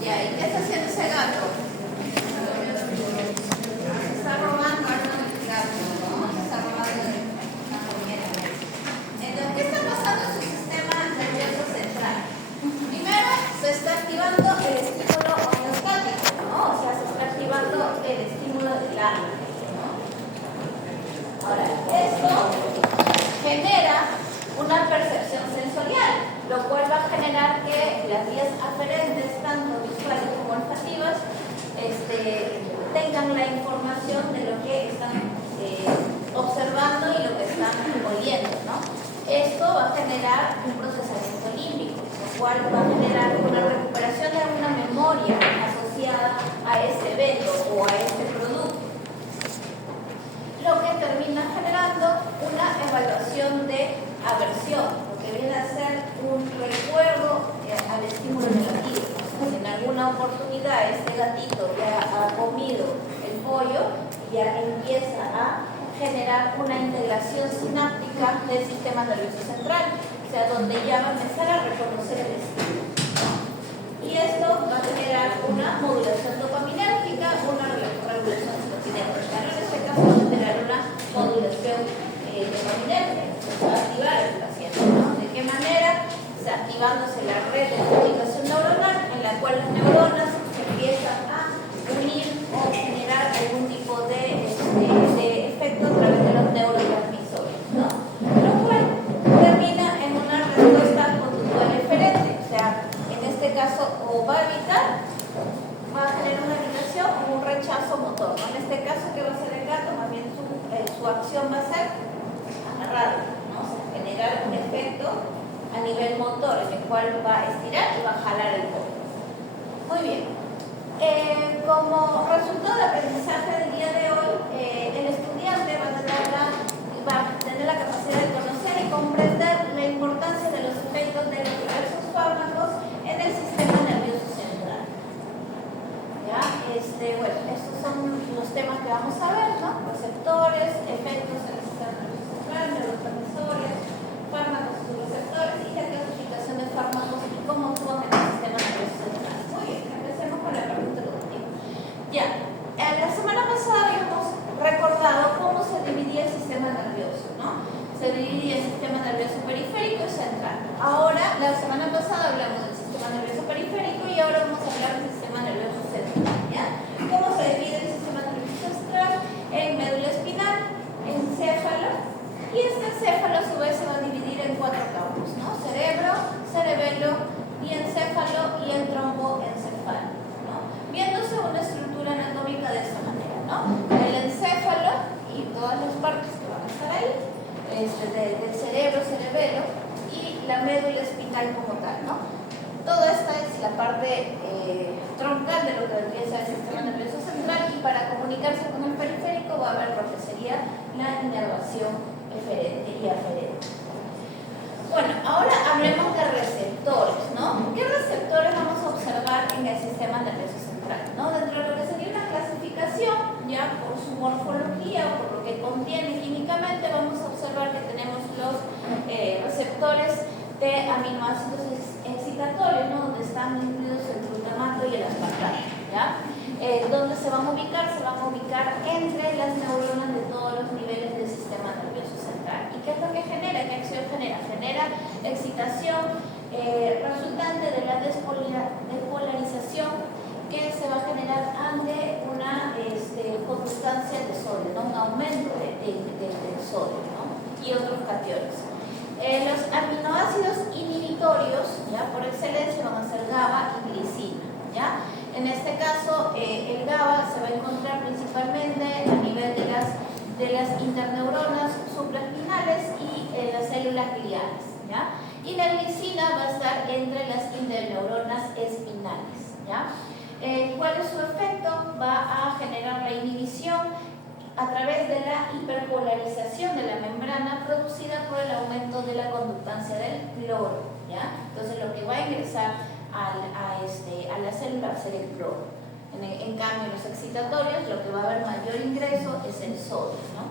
Ya, ¿y qué está haciendo ese gato? Se está robando algo del gato, ¿no? Se está robando la comida. Entonces, ¿qué está pasando en su sistema nervioso central? Primero, se está activando el estímulo homeostático, ¿no? O sea, se está activando el estímulo del hambre, ¿no? Ahora, esto genera una percepción sensorial, lo cual va a generar que las vías aferentes, tanto visuales como olfativas, tengan la información de lo que están observando y lo que están oliendo, ¿no? Esto va a generar un procesamiento límbico, lo cual va a generar una recuperación de alguna memoria asociada a ese evento o a ese producto, lo que termina generando una evaluación de aversión, lo que viene a ser un recuerdo al estímulo negativo. Si en alguna oportunidad este gatito ya ha comido el pollo, ya empieza a generar una integración sináptica del sistema nervioso central, o sea, donde ya va a empezar a reconocer el estímulo, ¿no? Y esto va a generar una modulación dopaminérgica, una regulación serotoninérgica. En este caso va a generar una modulación dopaminérgica, se va a activar el paciente, ¿no? ¿De qué manera? O sea, activándose la red de comunicación neuronal, en la cual las neuronas se empiezan a unir o generar algún tipo de efecto a través de los neurotransmisores, ¿no? Lo cual termina en una respuesta conductual eferente, o sea, en este caso o va a evitar, va a generar una evitación o un rechazo motor, ¿no? En este caso, ¿qué va a hacer el gato? Más bien su acción va a ser agarrar, ¿no? O sea, generar un efecto a nivel motor en el cual va a estirar y va a jalar el pollo. Muy bien. Como resultado del aprendizaje del día de hoy, el estudiante va a tener la capacidad de conocer y comprender la importancia de los efectos de los diversos fármacos en el sistema nervioso central. ¿Ya? Bueno, estos son los temas que vamos a ver, ¿no? Receptores, efectos en el sistema nervioso central, neurotransmisores, fármacos y receptores y la clasificación de fármacos y cómo actúan en el sistema nervioso central. Muy bien, empecemos con la pregunta educativa. Ya, la semana pasada habíamos recordado cómo se dividía el sistema nervioso, ¿no? Se dividía el sistema nervioso periférico y central. Ahora, la semana pasada hablamos del sistema nervioso periférico y ahora vamos a hablar del sistema nervioso central, ¿ya? ¿Cómo se divide el sistema nervioso central? En médula espinal, encéfalo, y este encéfalo a su vez se va a dividir en 4 campos, ¿no? Cerebro, cerebelo, diencéfalo y el trombo encefálico, ¿no? Viéndose una estructura anatómica de esta manera, ¿no? El encéfalo y todas las partes que van a estar ahí, del cerebro, cerebelo y la médula espinal como tal, ¿no? Toda esta es la parte troncal de lo que vendría a ser el sistema nervioso central y para comunicarse con el periférico va a haber lo que sería la inervación eferente y aferente. Bueno, ahora hablemos de receptores, ¿no? ¿Qué receptores vamos a observar en el sistema nervioso central? ¿No? Dentro de lo que sería una clasificación, ya por su morfología o por lo que contiene químicamente, vamos a observar que tenemos los receptores de aminoácidos excitatorios, ¿no? Donde están incluidos el glutamato y el aspartato, ¿ya? ¿Dónde se van a ubicar? Se van a ubicar entre las neuronas de todos los niveles del sistema nervioso central. ¿Y qué es lo que genera? ¿Qué acción genera? Genera excitación resultante de la despolarización que se va a generar ante una constancia de sodio, ¿no? Un aumento del sodio, ¿no? Y otros cationes. Los aminoácidos inhibitorios, ¿ya? Por excelencia van a ser GABA y glicina, ¿ya? En este caso, el GABA se va a encontrar principalmente a nivel de las interneuronas supraespinales y en las células gliales, ¿ya? Y la glicina va a estar entre las interneuronas espinales, ¿ya? ¿Cuál es su efecto? Va a generar la inhibición a través de la hiperpolarización de la membrana producida por el aumento de la conductancia del cloro, ¿ya? Entonces lo que va a ingresar a la célula va a ser el cloro. En cambio, en los excitatorios lo que va a haber mayor ingreso es el sodio, ¿no?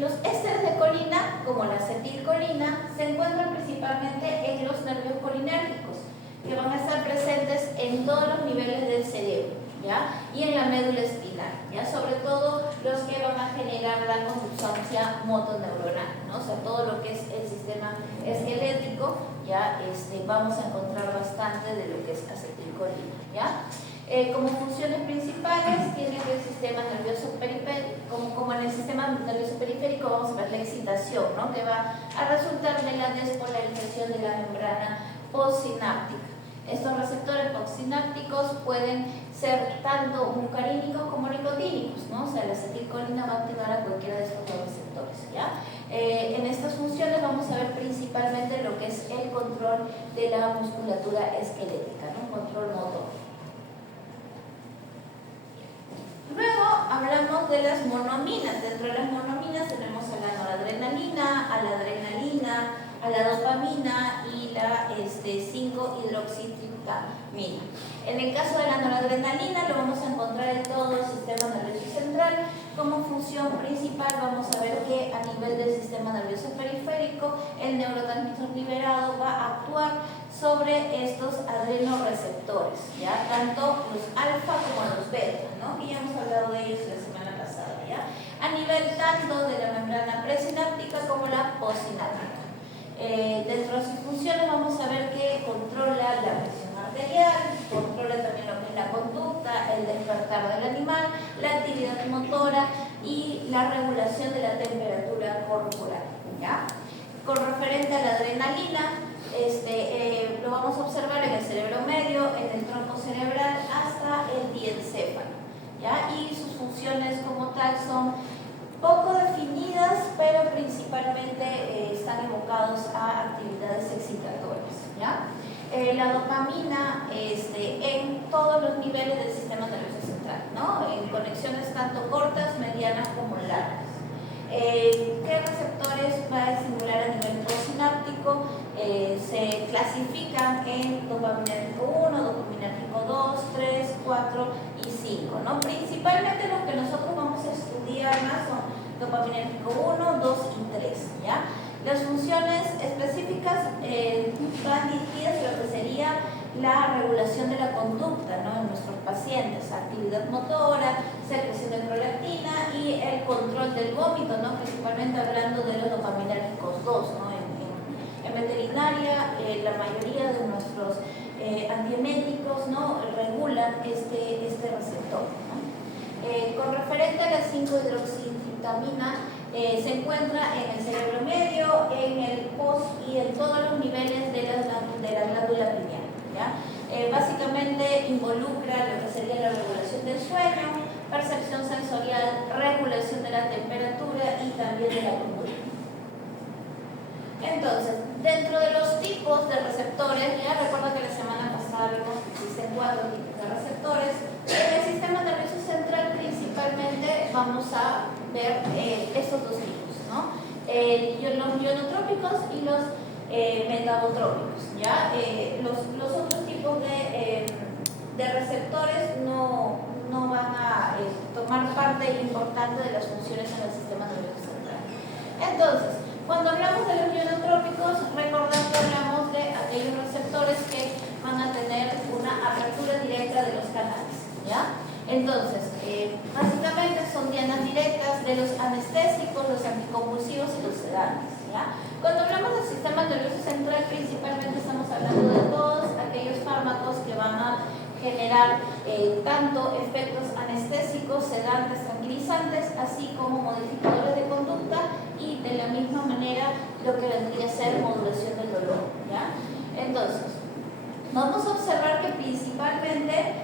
Los ésteres de colina, como la acetilcolina, se encuentran principalmente en los nervios colinérgicos, que van a estar presentes en todos los niveles del cerebro, ¿ya? Y en la médula espinal, ¿ya? Sobre todo los que van a generar la conductancia motoneuronal, ¿no? O sea, todo lo que es el sistema esquelético, ya vamos a encontrar bastante de lo que es acetilcolina, ¿ya? Como funciones principales tiene el sistema nervioso periférico, como en el sistema nervioso periférico vamos a ver la excitación, ¿no? Que va a resultar de la despolarización de la membrana postsináptica. Estos receptores postsinápticos pueden ser tanto mucarínicos como nicotínicos, ¿no? O sea, la acetilcolina va a activar a cualquiera de estos dos receptores, ¿ya? En estas funciones vamos a ver principalmente lo que es el control de la musculatura esquelética, ¿no? Control motor. Luego hablamos de las monoaminas. Dentro de las monoaminas tenemos a la noradrenalina, a la adrenalina, a la dopamina y la 5-hidroxitriptamina. En el caso de la noradrenalina lo vamos a encontrar en todo el sistema nervioso central. Como función principal vamos a ver que a nivel del sistema nervioso periférico el neurotransmisor liberado va a actuar sobre estos adrenoreceptores, ¿ya? Tanto los alfa como los beta, ¿no? Y ya hemos hablado de ellos la semana pasada, ¿ya? A nivel tanto de la membrana presináptica como la postsináptica. Dentro de sus funciones vamos a ver que controla la presión arterial, controla también lo que es la conducta, el despertar del animal, la actividad motora y la regulación de la temperatura corporal, ¿ya? Con referente a la adrenalina, lo vamos a observar en el cerebro medio, en el tronco cerebral hasta el diencéfalo, ¿ya? Y sus funciones como tal son poco definidas, pero principalmente están evocados a actividades excitatorias, ¿ya? La dopamina en todos los niveles del sistema nervioso central, ¿no? En conexiones tanto cortas, medianas como largas. ¿Qué receptores va a estimular a nivel postsináptico? Se clasifican en dopaminérgico 1, dopaminérgico 2, 3, 4 y 5, ¿no? Principalmente los que nosotros vamos a estudiar más son dopaminérgico 1, 2 y 3, ¿ya? Las funciones específicas van dirigidas a lo que sería la regulación de la conducta, ¿no? En nuestros pacientes, actividad motora, secreción de prolactina y el control del vómito, ¿no? Principalmente hablando de los dopaminérgicos 2, ¿no? En veterinaria, la mayoría de nuestros antieméticos, ¿no? Regulan este receptor, ¿no? Con referente a la 5-hidroxitriptamina, se encuentra en el cerebro medio, en el post y en todos los niveles de la glándula pineal, ¿ya? Básicamente involucra lo que sería la regulación del sueño, percepción sensorial, regulación de la temperatura y también de la conducta. Entonces, dentro de los tipos de receptores, ya recuerda que la semana pasada vimos que existen 4 tipos de receptores. En el sistema nervioso central principalmente vamos a ver estos dos tipos, ¿no? Los ionotrópicos y los metabotrópicos, ¿ya? Los otros tipos de receptores no van a tomar parte importante de las funciones en el sistema nervioso central. Entonces, cuando hablamos de los ionotrópicos, recordando que hablamos de aquellos receptores que van a tener una apertura directa de los canales, ¿ya? Entonces, básicamente son dianas directas de los anestésicos, los anticonvulsivos y los sedantes, ¿ya? Cuando hablamos del sistema nervioso central, principalmente estamos hablando de todos aquellos fármacos que van a generar tanto efectos anestésicos, sedantes, tranquilizantes, así como modificadores de conducta y de la misma manera lo que vendría a ser modulación del dolor, ¿ya? Entonces, vamos a observar que principalmente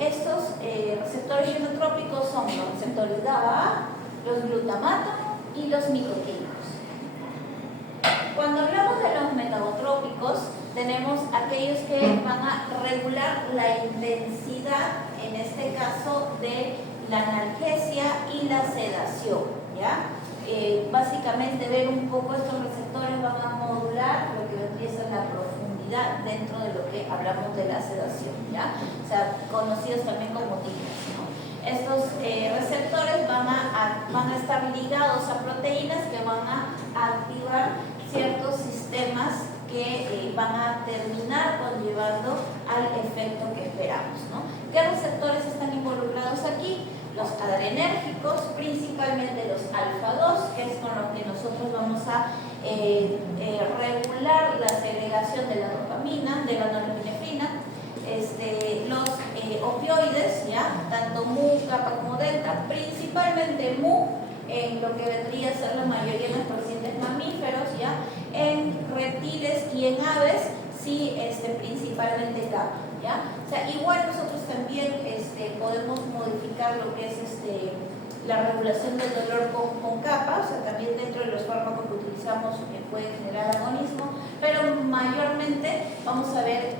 estos receptores ionotrópicos son los receptores GABA, los glutamato y los nicotínicos. Cuando hablamos de los metabotrópicos, tenemos aquellos que van a regular la intensidad, en este caso, de la analgesia y la sedación, ¿ya? Básicamente ver un poco estos receptores van a modular lo que vendría a ser la profundidad dentro de lo que hablamos de la sedación, ¿ya? O sea, conocidos también como TINAs, ¿no? Estos receptores van a estar ligados a proteínas que van a activar ciertos sistemas que van a terminar conllevando al efecto que esperamos. veamos, ¿no? ¿Qué receptores están involucrados aquí? Los adrenérgicos, principalmente los alfa-2, que es con lo que nosotros vamos a regular la segregación de la dopamina, de la norepinefrina. Los opioides, ¿ya? Tanto mu, kappa como delta, principalmente mu, en lo que vendría a ser la mayoría de los pacientes mamíferos, ¿ya? En reptiles y en aves, sí, principalmente kappa, ¿ya? O sea, igual nosotros también podemos modificar lo que es la regulación del dolor con kappa, o sea, también dentro de los fármacos que utilizamos puede generar agonismo, pero mayormente vamos a ver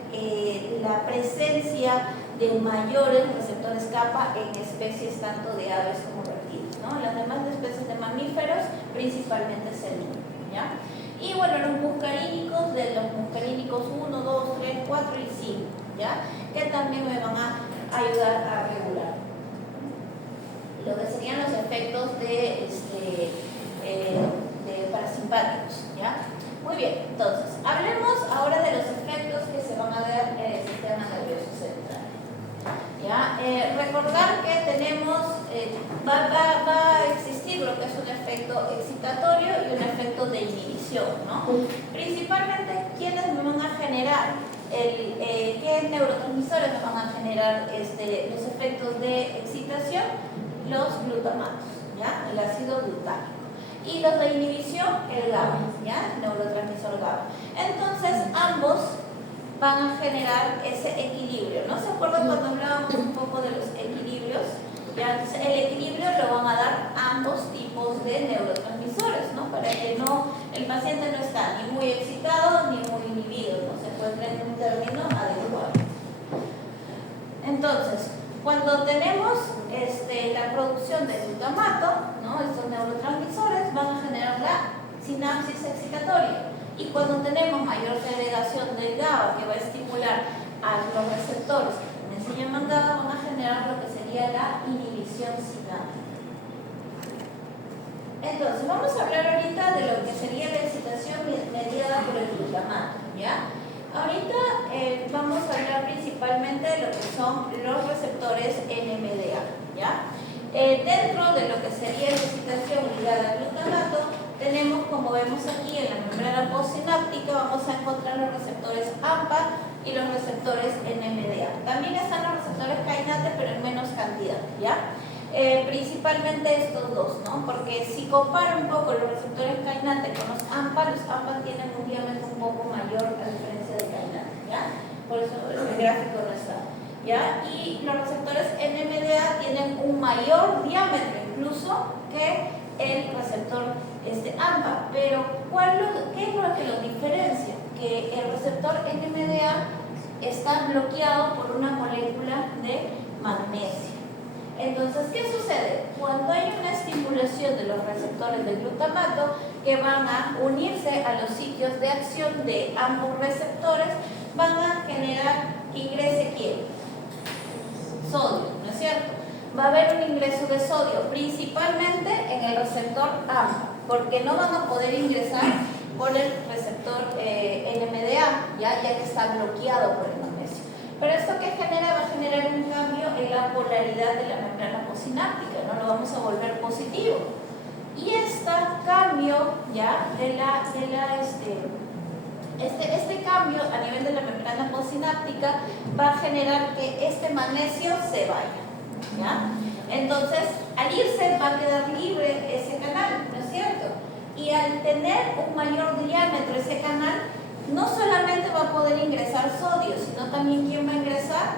la presencia de mayores receptores kappa en especies tanto de aves como reptiles, ¿no? Las demás especies de mamíferos principalmente es el mismo, ¿ya? Y bueno, los muscarínicos, de los muscarínicos 1, 2, 3, 4 y 5, ¿ya? Que también me van a ayudar a regular lo que serían los efectos de parasimpáticos, ¿ya? Muy bien, entonces, hablemos ahora de los efectos que se van a ver en el sistema nervioso central. ¿Ya? Recordar que tenemos, va a existir lo que es un efecto excitatorio y un efecto de inhibición, ¿no? Principalmente, ¿quiénes me van a generar? ¿Qué neurotransmisores me van a generar los efectos de excitación? Los glutamatos, ¿ya? El ácido glutámico. Y los de inhibición, el GABA, ¿ya? El neurotransmisor GABA. Entonces, ambos van a generar ese equilibrio, ¿no? ¿Se acuerdan cuando hablábamos un poco de los equilibrios? ¿Ya? Entonces, el equilibrio lo van a dar ambos tipos de neurotransmisores, ¿no? Para que el paciente no está ni muy excitado ni muy inhibido, ¿no? Se encuentra en un término adecuado. Entonces, cuando tenemos la producción de glutamato, ¿no? Estos neurotransmisores van a generar la sinapsis excitatoria. Y cuando tenemos mayor segregación del GABA, que va a estimular a los receptores que también se llaman GABA, van a generar lo que sería la inhibición sináptica. Entonces, vamos a hablar ahorita de lo que sería la excitación mediada por el glutamato, ¿ya? Ahorita vamos a hablar principalmente de lo que son los receptores NMDA, ¿ya? Dentro de lo que sería la excitación ligada al glutamato, tenemos, como vemos aquí en la membrana postsináptica, vamos a encontrar los receptores AMPA y los receptores NMDA. También están los receptores kainate, pero en menos cantidad, ¿ya? Principalmente estos dos, ¿no? Porque si comparo un poco los receptores kainate con los AMPA tienen un diámetro un poco mayor a diferencia de kainate, ¿ya? Por eso el gráfico no está, ¿ya? Y los receptores NMDA tienen un mayor diámetro incluso que el receptor AMPA, pero ¿qué es lo que los diferencia? Que el receptor NMDA está bloqueado por una molécula de magnesio. Entonces, ¿qué sucede? Cuando hay una estimulación de los receptores de glutamato que van a unirse a los sitios de acción de ambos receptores, van a generar que ingrese ¿quién? Sodio, ¿no es cierto? Va a haber un ingreso de sodio, principalmente en el receptor AMPA, porque no van a poder ingresar por el receptor NMDA, ya que está bloqueado por el magnesio. Pero esto que genera, va a generar un cambio en la polaridad de la membrana postsináptica, ¿no? Lo vamos a volver positivo. Y este cambio, ya, este cambio a nivel de la membrana postsináptica va a generar que este magnesio se vaya, ¿ya? Entonces, al irse va a quedar libre ese canal, ¿no es cierto? Y al tener un mayor diámetro ese canal, no solamente va a poder ingresar sodio, sino también ¿quién va a ingresar?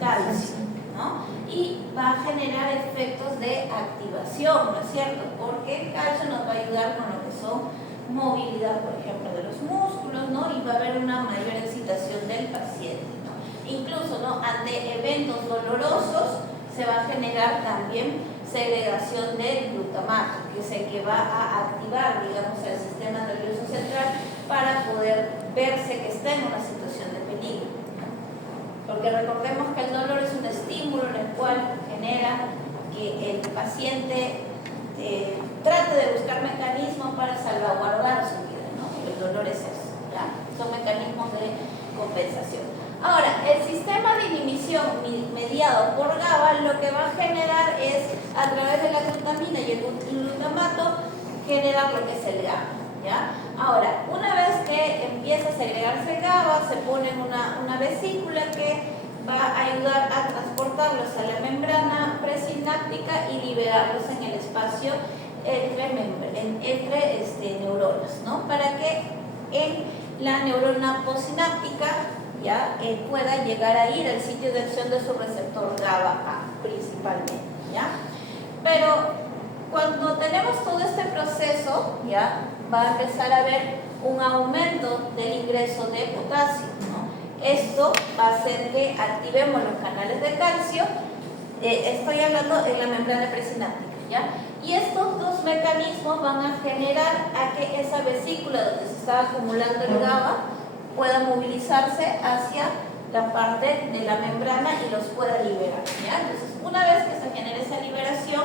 Calcio, ¿no? Y va a generar efectos de activación, ¿no es cierto? Porque el calcio nos va a ayudar con lo que son movilidad, por ejemplo, de los músculos, ¿no? Y va a haber una mayor excitación del paciente, ¿no? Incluso, ¿no? Ante eventos dolorosos se va a generar también segregación del glutamato, que es el que va a activar, digamos, el sistema nervioso central para poder verse que está en una situación de peligro. Porque recordemos que el dolor es un estímulo en el cual genera que el paciente trate de buscar mecanismos para salvaguardar su vida, ¿no? El dolor es eso, ¿ya? Son mecanismos de compensación. Ahora, el sistema de inhibición lo que va a generar es, a través de la glutamina y el glutamato, generar lo que es el GABA, ¿ya? Ahora, una vez que empieza a segregarse GABA, se pone en una vesícula que va a ayudar a transportarlos a la membrana presináptica y liberarlos en el espacio entre neuronas, ¿no? Para que en la neurona posináptica ya pueda llegar a ir al sitio de acción de su receptor GABA principalmente, ¿ya? Pero cuando tenemos todo este proceso, ya va a empezar a haber un aumento del ingreso de potasio, ¿no? Esto va a hacer que activemos los canales de calcio. Estoy hablando en la membrana presináptica, ¿ya? Y estos dos mecanismos van a generar a que esa vesícula donde se está acumulando el GABA pueda movilizarse hacia la parte de la membrana y los pueda liberar, ¿ya? Entonces, una vez que se genere esa liberación,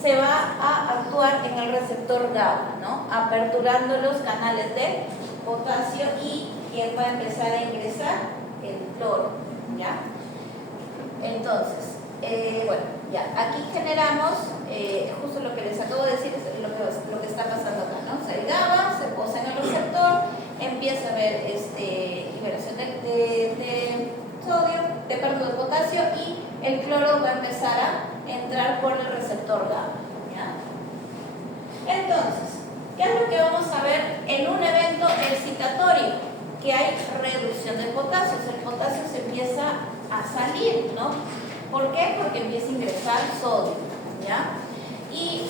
se va a actuar en el receptor GABA, ¿no? Aperturando los canales de potasio y va a empezar a ingresar el cloro, ¿ya? Entonces, bueno, ya, aquí generamos, justo lo que les acabo de decir es lo que está pasando acá, ¿no? O sea, el GABA se posa en el receptor, empieza a haber liberación de sodio, de potasio, y el cloro va a empezar a entrar por el receptor GABA, ¿ya? Entonces, ¿qué es lo que vamos a ver en un evento excitatorio? Que hay reducción del potasio, o sea, el potasio se empieza a salir, ¿no? ¿Por qué? Porque empieza a ingresar sodio, ¿ya? Y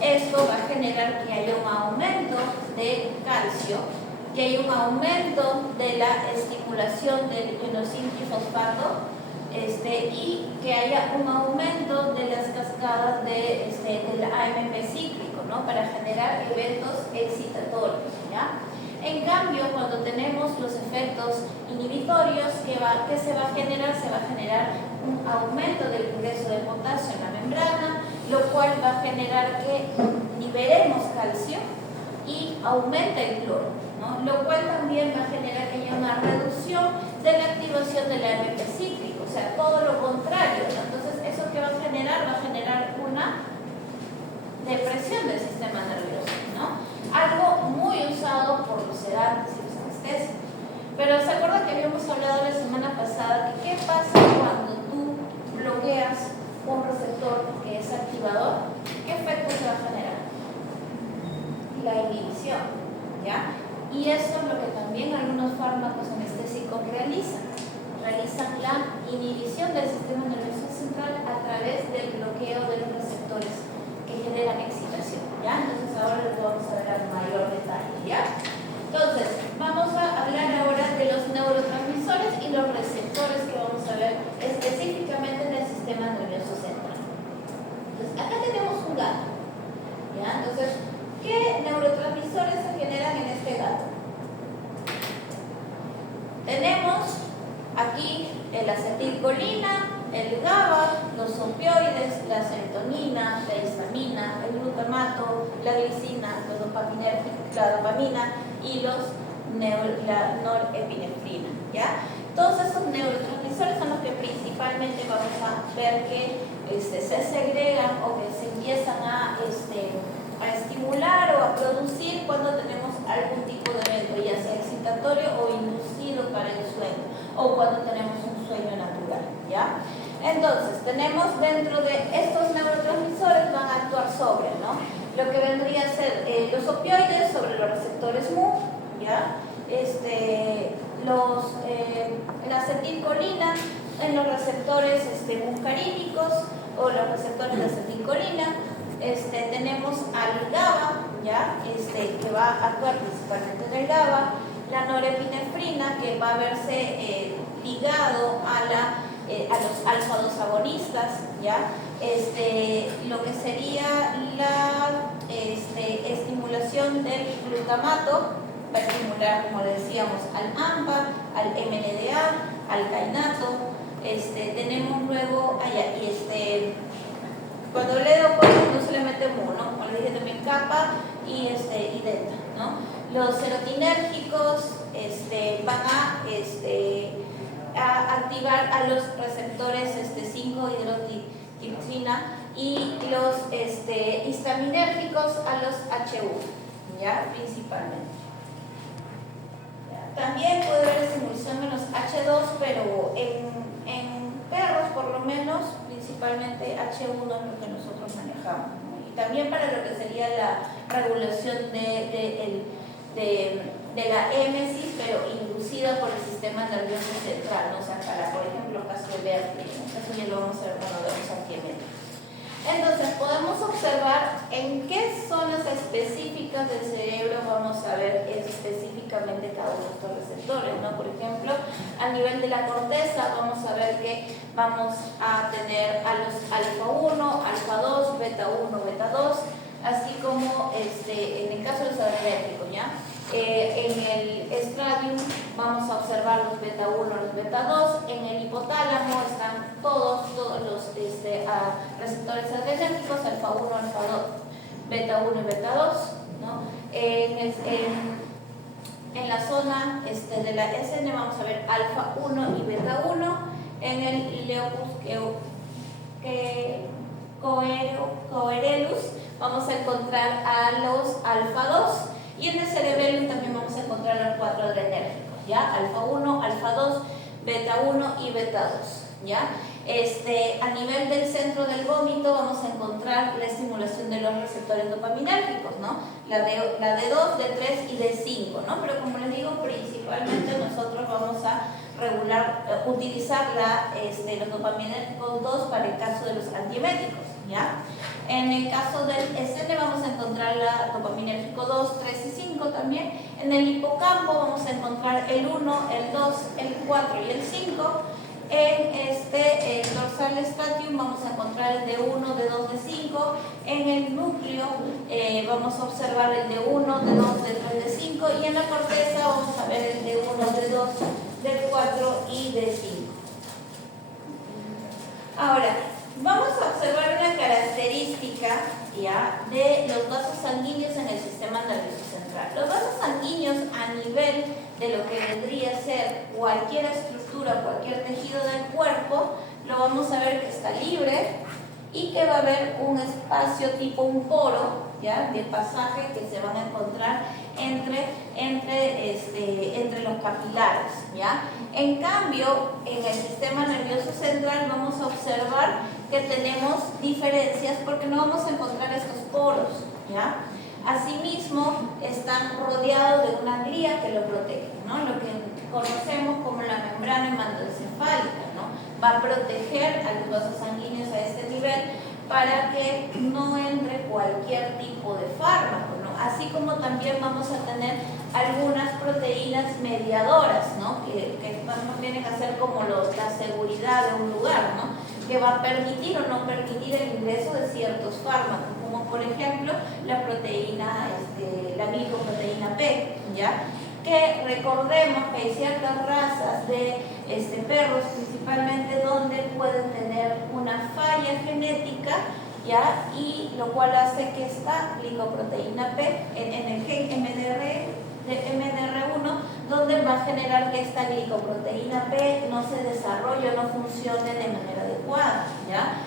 esto va a generar que haya un aumento de calcio, que haya un aumento de la estimulación del inosine trifosfato, y que haya un aumento de las cascadas del AMP cíclico, ¿no? Para generar eventos excitatorios, ¿ya? En cambio, cuando tenemos los efectos inhibitorios, ¿qué se va a generar? Se va a generar un aumento del ingreso de potasio en la membrana, lo cual va a generar que liberemos calcio y aumente el cloro, ¿no? Lo cual también va a generar que haya una reducción de la activación del AMP cíclico, o sea, todo lo contrario, ¿no? Entonces, ¿eso qué va a generar? Va a generar una depresión del sistema nervioso, ¿no? Algo muy usado por los sedantes y los anestésicos. Pero ¿se acuerdan que habíamos hablado la semana pasada de qué pasa cuando tú bloqueas un receptor que es activador? ¿Qué efecto se va a generar? La inhibición, ¿ya? Y eso es lo que también algunos fármacos anestésicos realizan. Realizan la inhibición del sistema nervioso central a través del bloqueo de los receptores que generan excitación, ¿ya? Entonces ahora les vamos a dar mayor detalle, ¿ya? Entonces, vamos a hablar ahora de los neurotransmisores y los receptores que vamos a ver específicamente en el sistema nervioso central. Entonces, acá tenemos un gato, ¿ya? Entonces, ¿qué neurotransmisores se generan en este gato? Tenemos aquí el acetilcolina, el GABA, los opioides, la serotonina, la histamina, el glutamato, la glicina, la dopamina y la norepinefrina, ¿ya? Todos estos neurotransmisores son los que principalmente vamos a ver que se segregan o que se empiezan a estimular o a producir cuando tenemos algún tipo de evento, ya sea excitatorio o inducido para el sueño, o cuando tenemos un sueño natural, ¿ya? Entonces, tenemos dentro de estos neurotransmisores van a actuar sobre, ¿no? Lo que vendría a ser los opioides sobre los receptores MU, ¿ya? La acetilcolina en los receptores muscarínicos o los receptores de acetilcolina. Tenemos al GABA, ¿ya? Que va a actuar principalmente en el GABA, la norepinefrina, que va a verse ligado a los alfa-2 agonistas, ¿ya? Lo que sería la estimulación del glutamato va a estimular, como decíamos, al AMPA, al MNDA, al kainato. Tenemos luego, cuando le doy no se le mete mu, ¿no? Como le dije también, kappa y delta, ¿no? Los serotinérgicos van a activar a los receptores 5-hidroxi tiroxina, y los histaminérgicos a los H1, ¿ya? Principalmente. ¿Ya? También puede haber estimulación en los H2, pero en perros por lo menos, principalmente H1 es lo que nosotros manejamos, ¿no? Y también para lo que sería la regulación de la émesis, pero inducida por el sistema nervioso central, ¿no? O sea, para, por ejemplo, caso de vértigo, ¿no? Eso ya lo vamos a ver cuando vemos antieméticos. Entonces, podemos observar en qué zonas específicas del cerebro vamos a ver específicamente cada uno de estos receptores, ¿no? Por ejemplo, a nivel de la corteza vamos a ver que vamos a tener a los alfa 1, alfa 2, beta 1, beta 2, así como en el caso de los adrenérgicos, ¿ya? En el estradium vamos a observar los beta 1, los beta 2. En el hipotálamo están todos los receptores adrenérgicos, alfa 1, alfa 2, beta 1 y beta 2, ¿no? En la zona de la SN vamos a ver alfa 1 y beta 1. En el Leucus coerelus vamos a encontrar a los alfa 2. Y en el cerebellum también vamos a encontrar los 4 adrenérgicos, ¿ya? Alfa 1, alfa 2, beta 1 y beta 2, ¿ya? A nivel del centro del vómito vamos a encontrar la estimulación de los receptores dopaminérgicos, ¿no? La de 2, de 3 y de 5, ¿no? Pero como les digo, principalmente nosotros vamos a utilizar los dopaminérgicos 2 para el caso de los antieméticos, ¿ya? En el caso del SN vamos a encontrar la dopaminérgico 2, 3 y 5 también. En el hipocampo vamos a encontrar el 1, el 2, el 4 y el 5. En el dorsal statium vamos a encontrar el de 1, de 2, de 5. En el núcleo vamos a observar el de 1, de 2, de 3, de 5. Y en la corteza vamos a ver el de 1, de 2, de 4 y de 5. Ahora, vamos a observar una característica, ¿ya?, de los vasos sanguíneos en el sistema nervioso central. Los vasos sanguíneos a nivel de lo que vendría a ser cualquier estructura, cualquier tejido del cuerpo, lo vamos a ver que está libre y que va a haber un espacio tipo un poro, ¿ya?, de pasaje que se van a encontrar entre los capilares, ¿ya? En cambio, en el sistema nervioso central vamos a observar que tenemos diferencias porque no vamos a encontrar estos poros, ¿ya? Asimismo, están rodeados de una glia que lo protege, ¿no? Lo que conocemos como la membrana hematoencefálica, ¿no? Va a proteger a los vasos sanguíneos a este nivel para que no entre cualquier tipo de fármaco, ¿no? Así como también vamos a tener algunas proteínas mediadoras, ¿no? Que vienen a ser como la seguridad de un lugar, ¿no? Que va a permitir o no permitir el ingreso de ciertos fármacos, como por ejemplo la proteína, la glicoproteína P, ¿ya? Que recordemos que hay ciertas razas de perros principalmente donde pueden tener una falla genética, ¿ya? Y lo cual hace que esta glicoproteína P en el gen MDR1, donde va a generar que esta glicoproteína P no se desarrolle o no funcione de manera adecuada, ¿ya?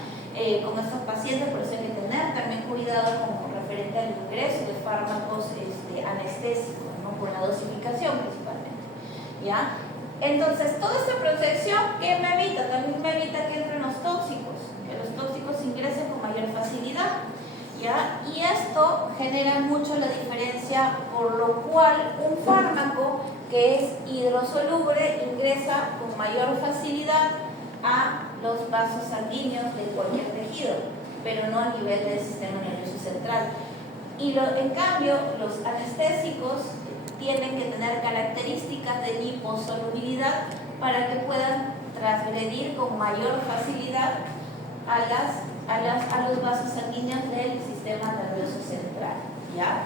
Con estos pacientes, por eso hay que tener también cuidado como referente al ingreso de fármacos anestésicos, ¿no? Con la dosificación principalmente, ¿ya? Entonces, toda esta protección, ¿qué me evita? También me evita que entren los tóxicos, que los tóxicos ingresen con mayor facilidad, ¿ya? Y esto genera mucho la diferencia, por lo cual un fármaco que es hidrosoluble ingresa con mayor facilidad a los vasos sanguíneos de cualquier tejido, pero no a nivel del sistema nervioso central. En cambio, los anestésicos tienen que tener características de liposolubilidad para que puedan transgredir con mayor facilidad a los vasos sanguíneos del sistema nervioso central, ¿ya?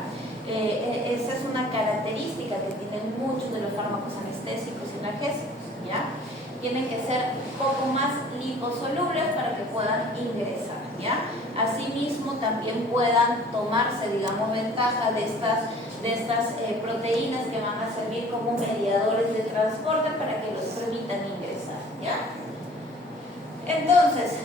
Esa es una característica que tienen muchos de los fármacos anestésicos y analgésicos, ¿ya? Tienen que ser un poco más liposolubles para que puedan ingresar, ¿ya? Asimismo, también puedan tomarse, digamos, ventaja de estas proteínas que van a servir como mediadores de transporte para que los permitan ingresar, ¿ya? Entonces,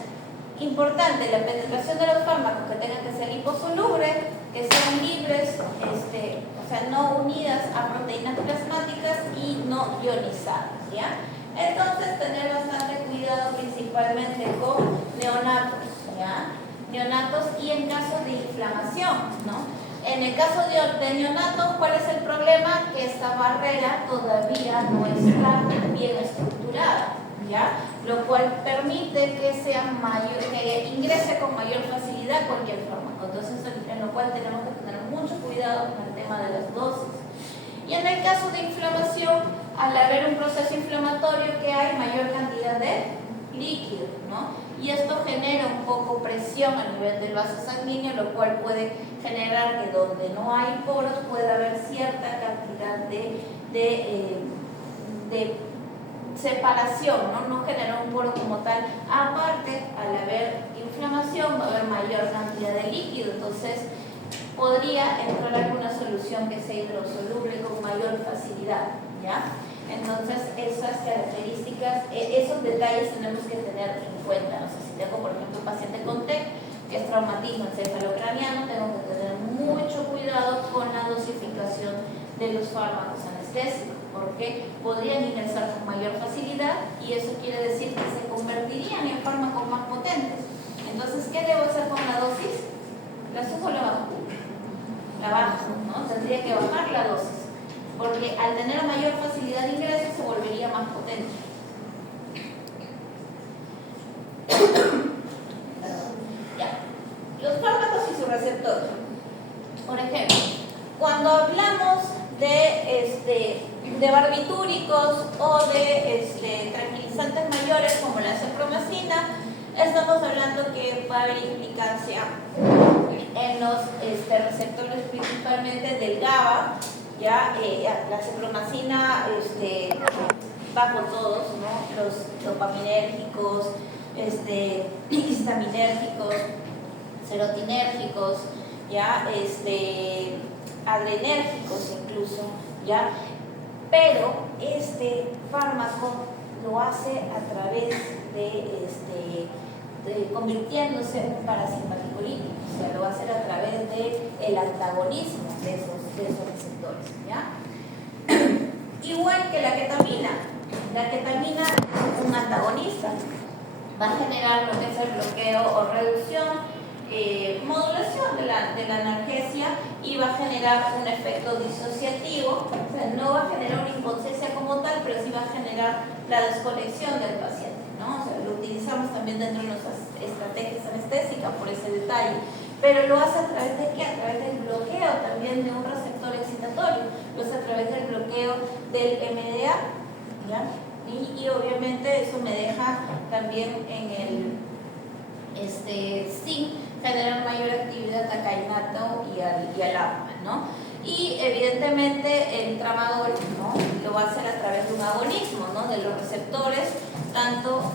Importante, la penetración de los fármacos que tengan que ser liposolubles, que sean libres, o sea, no unidas a proteínas plasmáticas y no ionizadas, ¿ya? Entonces, tener bastante cuidado principalmente con neonatos, ¿ya? Neonatos y en casos de inflamación, ¿no? En el caso de neonatos, ¿cuál es el problema? Que esta barrera todavía no está bien estructurada, ¿ya? Lo cual permite que sea mayor, que ingrese con mayor facilidad cualquier fármaco. Entonces, en lo cual tenemos que tener mucho cuidado con el tema de las dosis. Y en el caso de inflamación, al haber un proceso inflamatorio que hay mayor cantidad de líquido, ¿no? Y esto genera un poco presión a nivel del vaso sanguíneo, lo cual puede generar que donde no hay poros pueda haber cierta cantidad de separación, ¿no? Genera un poro como tal. Aparte, al haber inflamación va a haber mayor cantidad de líquido, entonces podría entrar alguna solución que sea hidrosoluble con mayor facilidad, ¿ya? Entonces, esas características, esos detalles tenemos que tener en cuenta. No sé, si tengo, por ejemplo, un paciente con TEC, que es traumatismo encefalocraniano, tengo que tener mucho cuidado con la dosificación de los fármacos anestésicos, porque podrían ingresar con mayor facilidad y eso quiere decir que se convertirían en fármacos más potentes. Entonces, ¿qué debo hacer con la dosis? ¿La subo o la bajo? La bajo, ¿no? Tendría que bajar la dosis, porque al tener mayor facilidad de ingreso se volvería más potente. Ya. Los fármacos y su receptor. Por ejemplo, cuando hablamos de barbitúricos o de tranquilizantes mayores como la cepromacina, estamos hablando que va a haber implicancia en los receptores principalmente del GABA, ya la cepromacina va por todos, ¿no? Los dopaminérgicos, histaminérgicos, serotinérgicos, ya adrenérgicos incluso, ya, pero este fármaco lo hace a través de convirtiéndose en un parasimpático líquido, o sea, lo va a hacer a través del antagonismo de esos receptores, ¿ya? Igual que la ketamina es un antagonista, va a generar lo que es el bloqueo o reducción, modulación de la analgesia y va a generar un efecto disociativo, o sea, no va a generar una inconsciencia como tal, pero sí va a generar la desconexión del paciente, ¿no? O sea, lo utilizamos también dentro de nuestras estrategias anestésicas por ese detalle, pero lo hace a través de ¿qué? A través del bloqueo también de un receptor excitatorio, lo hace a través del bloqueo del MDA, ¿ya? Y obviamente eso me deja también en el sin generar mayor actividad a cainato y al AMPA, ¿no? Y evidentemente el tramadol, ¿no? Lo va a hacer a través de un agonismo, ¿no? De los receptores, tanto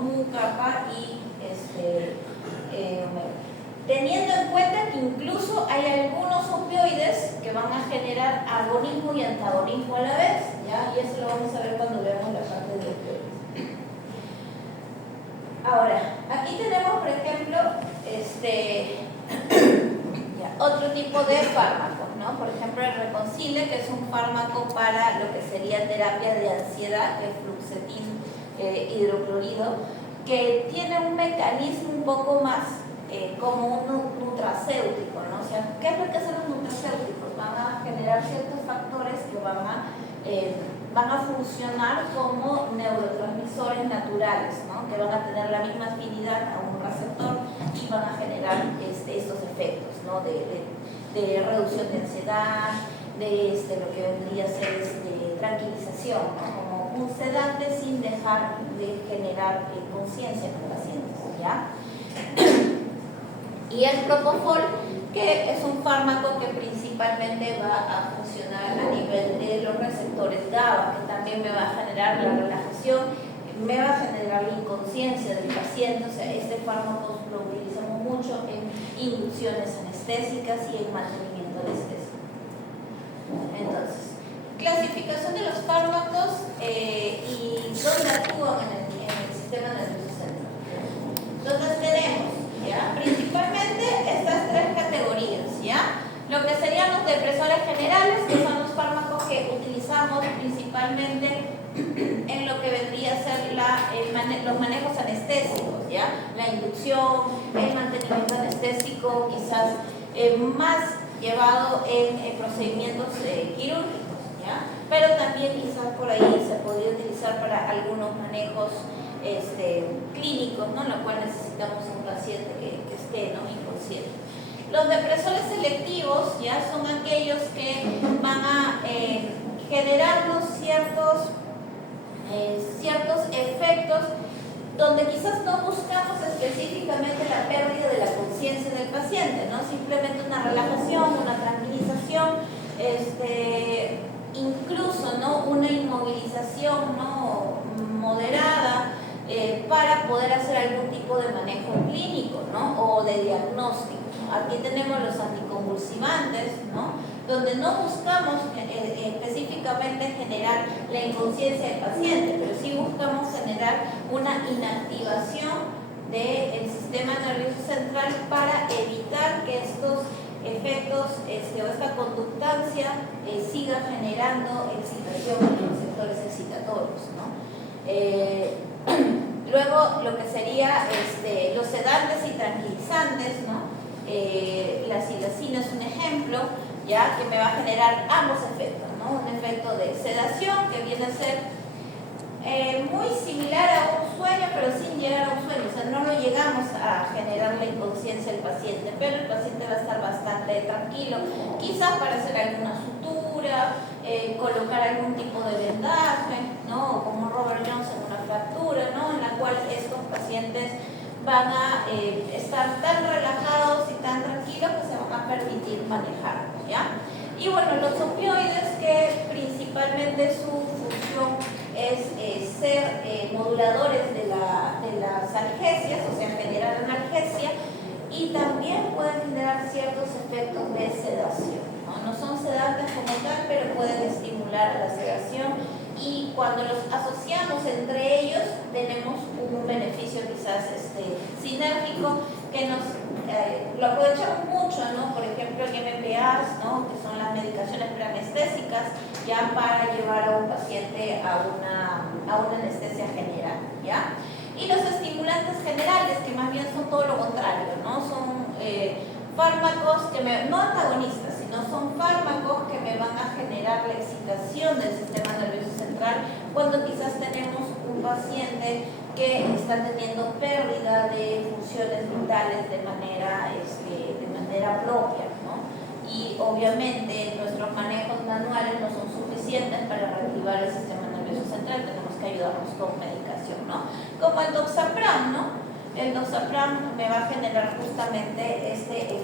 mu-kappa y teniendo en cuenta que incluso hay algunos opioides que van a generar agonismo y antagonismo a la vez, ¿ya? Y eso lo vamos a ver cuando veamos la parte de opioides. Ahora, aquí tenemos, por ejemplo, otro tipo de fármacos, ¿no? Por ejemplo, el Reconcile, que es un fármaco para lo que sería terapia de ansiedad, que es fluoxetin hidroclorido, que tiene un mecanismo un poco más como un nutracéutico, ¿no? O sea, ¿qué es lo que hacen los nutracéuticos? Van a generar ciertos factores que van a funcionar como neurotransmisores naturales, ¿no? Que van a tener la misma afinidad a un receptor y van a generar estos efectos, ¿no? de reducción de ansiedad, de lo que vendría a ser tranquilización, ¿no? Como un sedante sin dejar de generar conciencia en los pacientes, ¿ya? Y el propofol, que es un fármaco que principalmente va a funcionar a nivel de los receptores GABA, que también me va a generar la relajación, me va a generar la inconsciencia del paciente. O sea, este fármaco lo utilizamos mucho en inducciones anestésicas y en mantenimiento anestésico. Entonces, clasificación de los fármacos y dónde actúan en el sistema nervioso central. los manejos anestésicos, ¿ya? La inducción, el mantenimiento anestésico, quizás más llevado en procedimientos quirúrgicos, ¿ya? Pero también quizás por ahí se podría utilizar para algunos manejos clínicos, ¿no? En lo cual necesitamos un paciente que esté, ¿no?, inconsciente. Los depresores selectivos ya son aquellos que van a generarnos ciertos efectos donde quizás no buscamos específicamente la pérdida de la conciencia del paciente, ¿no? Simplemente una relajación, una tranquilización, incluso, ¿no?, una inmovilización, ¿no?, moderada, para poder hacer algún tipo de manejo clínico, ¿no?, o de diagnóstico. Aquí tenemos los anticonvulsivantes, ¿no?, donde no buscamos específicamente generar la inconsciencia del paciente, pero sí buscamos generar una inactivación del sistema nervioso central para evitar que estos efectos o esta conductancia siga generando excitación en los sectores excitatorios, ¿no? Luego, lo que sería los sedantes y tranquilizantes, ¿no? La silacina es un ejemplo, ya, que me va a generar ambos efectos, ¿no? Un efecto de sedación que viene a ser muy similar a un sueño, pero sin llegar a un sueño. O sea, no lo llegamos a generar la inconsciencia del paciente, pero el paciente va a estar bastante tranquilo, quizás para hacer alguna sutura, colocar algún tipo de vendaje, ¿no? O como Robert Jones en una fractura, ¿no?, en la cual estos pacientes van a estar tan relajados y tan tranquilos que se van a permitir manejar, ¿ya? Y bueno, los opioides, que principalmente su función es ser moduladores de las analgesias, o sea, generar analgesia, y también pueden generar ciertos efectos de sedación, ¿no? No son sedantes como tal, pero pueden estimular a la sedación, y cuando los asociamos entre ellos tenemos un beneficio quizás sinérgico que nos lo aprovechamos mucho, ¿no? Por ejemplo, en MPAs, ¿no?, que son las medicaciones preanestésicas, ya para llevar a un paciente a una anestesia general, ¿ya? Y los estimulantes generales, que más bien son todo lo contrario, ¿no? Son fármacos no antagonistas, sino son fármacos que me van a generar la excitación del sistema nervioso central cuando quizás tenemos un paciente que está teniendo pérdida de funciones vitales de manera propia, ¿no? Y obviamente nuestros manejos manuales no son suficientes para reactivar el sistema nervioso central, tenemos que ayudarnos con medicación, ¿no? Como el Doxapram, ¿no? El Doxapram me va a generar justamente este